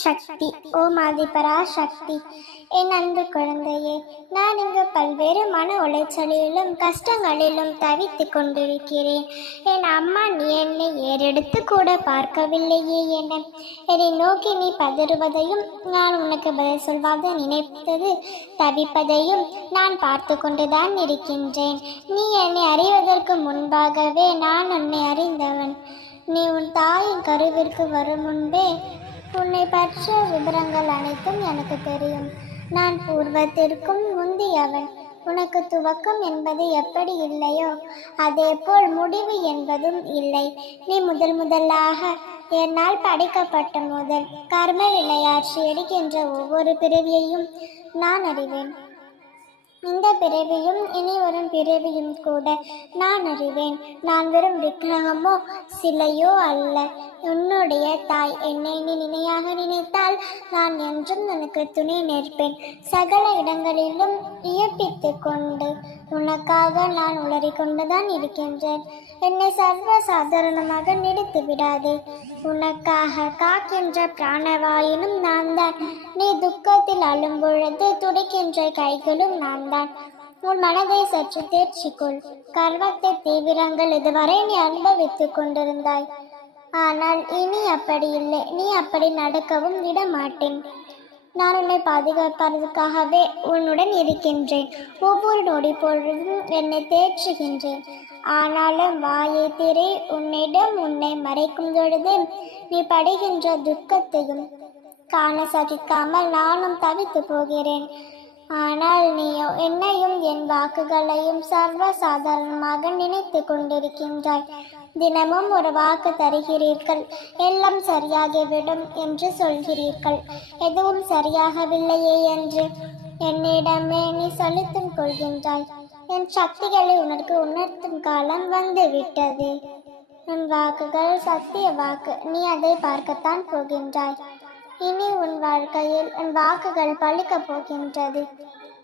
சக்தி ஓ மாதிபரா சக்தி என் அன்பு குழந்தையே நான் இங்கு பல்வேறு மன உளைச்சலிலும் கஷ்டங்களிலும் தவித்துக் கொண்டிருக்கிறேன். என் அம்மா நீ என்னை ஏறெடுத்து கூட பார்க்கவில்லையே என. என்னை நோக்கி நீ பதறுவதையும் நான் உனக்கு பதில் சொல்வாக நினைத்தது தவிப்பதையும் நான் பார்த்து கொண்டுதான் இருக்கின்றேன். நீ என்னை அறிவதற்கு முன்பாகவே நான் உன்னை அறிந்தவன். நீ உன் தாயின் கருவிற்கு வரும் முன்பே உன்னை பற்றிய விவரங்கள் அனைத்தும் எனக்கு தெரியும். நான் பூர்வத்திற்கும் முந்தியவன். உனக்கு துவக்கம் என்பது எப்படி இல்லையோ அதேபோல் முடிவு என்பதும் இல்லை. நீ முதல் முதலாக என்னால் படைக்கப்பட்ட முதல் கர்ம விளையாற்றி எடுக்கின்ற ஒவ்வொரு பிறவியையும் நான் அறிவேன். பிறவியும் இனி வரும் பிறவியும் கூட நான் அறிவேன். நான் வெறும் விக்கிரகமோ சிலையோ அல்ல. உன்னுடைய தாய் என்னை நீ நினையாக நினைத்தால் நான் என்றும் உனக்கு துணை நிற்பேன். சகல இடங்களிலும் இயப்பித்துக் கொண்டு உனக்காக நான் உளறிக்கொண்டுதான் இருக்கின்றேன். என்னை சர்வ சாதாரணமாக நிறுத்தி விடாதே. உனக்காக காக்கின்ற பிராணவாயினும் நான் தான் நீ துக்கத்தில் அழும் பொழுது துடிக்கின்ற கைகளும் நான் தான் உன் மனதை சற்று தேர்ச்சிக்கொள் கர்வத்தை தீவிரங்கள் இதுவரை நீ அனுபவித்துக் கொண்டிருந்தாய். ஆனால் இனி அப்படி இல்லை. நீ அப்படி நடக்கவும் விட மாட்டேன் நான் உன்னை பாதுகாப்பதற்காகவே உன்னுடன் இருக்கின்றேன். ஒவ்வொரு நொடி பொழுதும் என்னை தேற்றுகின்றேன். ஆனாலும் வாயை திரை உன்னிடம் உன்னை மறைக்கும் பொழுது நீ படுகின்ற துக்கத்தையும் காண சகிக்காமல் நானும் தவித்து போகிறேன். ஆனால் நீயோ என்னையும் என் வாக்குகளையும் சர்வ சாதாரணமாக நினைத்து கொண்டிருக்கின்றாய். தினமும் ஒரு வாக்கு தருகிறீர்கள் எல்லாம் சரியாகிவிடும் என்று சொல்கிறீர்கள். எதுவும் சரியாகவில்லையே என்று என்னிடமே நீ செலுத்தும் கொள்கின்றாய். என் சக்திகளை உனக்கு உணர்த்தும் காலம் வந்துவிட்டது. உன் வாக்குகள் சத்திய வாக்கு நீ அதை பார்க்கத்தான் போகின்றாய். இனி உன் வாழ்க்கையில் உன் வாக்குகள் பழிக்கப் போகின்றது.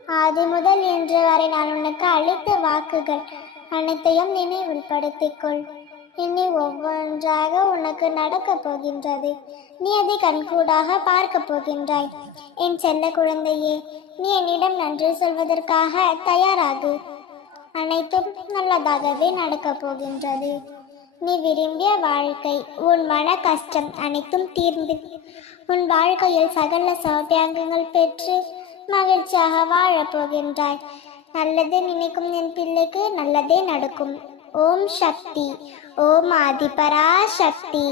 ஆதி முதல் இன்று வரை நான் உனக்கு அளித்த வாக்குகள் அனைத்தையும் நினைவுபடுத்திக்கொள். இனி ஒவ்வொன்றாக உனக்கு நடக்கப் போகின்றது. நீ அதை கண்கூடாக பார்க்கப் போகின்றாய். என் செல்ல குழந்தையே நீ என்னிடம் நன்றி சொல்வதற்காக தயாராகு. அனைத்தும் நல்லதாகவே நடக்கப் போகின்றது. நீ விரும்பிய வாழ்க்கை உன் மன கஷ்டம் அனைத்தும் தீர்ந்து. உன் வாழ்க்கையில் சகல சௌபியாங்கங்கள் பெற்று மகிழ்ச்சியாக வாழப்போகின்றாய் நல்லது நினைக்கும் என் பிள்ளைக்கு நல்லதே நடக்கும். ஓம் சக்தி. ஓம் ஆதிபரா சக்தி.